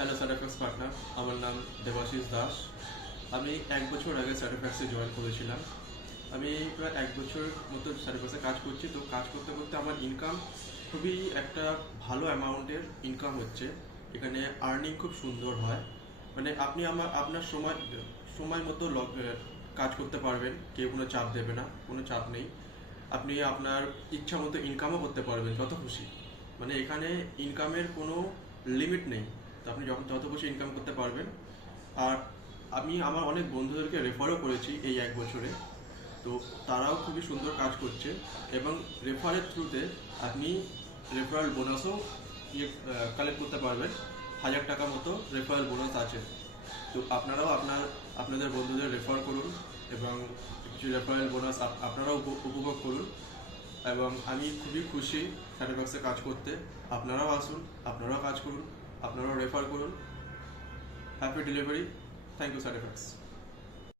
Hello স্যাটিফ্যাক্স partner, আমার নাম দেবাশিস দাস। আমি 1 বছর আগে স্যাটিফ্যাক্সে জয়েন করেছিলাম। আমি প্রায় 1 বছর মতো স্যাটিফ্যাক্সে কাজ করছি। তো কাজ করতে করতে আমার ইনকাম খুবই একটা ভালো অ্যামাউন্টের ইনকাম হচ্ছে। এখানে আর্নিং খুব সুন্দর হয়। মানে আপনি আপনার সময় সময় মতো কাজ করতে পারবেন, কেউ কোনো চাপ দেবে না, কোনো চাপ নেই। আপনি আপনার ইচ্ছা মতো ইনকামও করতে পারবেন যত খুশি। মানে এখানে ইনকামের কোনো লিমিট নেই। তো আপনি যত খুশি ইনকাম করতে পারবেন। আর আমি আমার অনেক বন্ধুদেরকে রেফারও করেছি এই 1 বছরে। তো তারাও খুবই সুন্দর কাজ করছে, এবং রেফারের থ্রুতে আপনি রেফারেল বোনাসও কালেক্ট করতে পারবেন। 1000 টাকা মতো রেফারেল বোনাস আছে। তো আপনারাও আপনাদের বন্ধুদের রেফার করুন, এবং কিছু রেফারেল বোনাস আপনারাও উপভোগ করুন। এবং আমি খুবই খুশি স্যাটিফ্যাক্সে কাজ করতে। আপনারাও আসুন, আপনারাও কাজ করুন, আপনারাও রেফার করুন। Happy delivery. Thank you স্যাটিফ্যাক্স।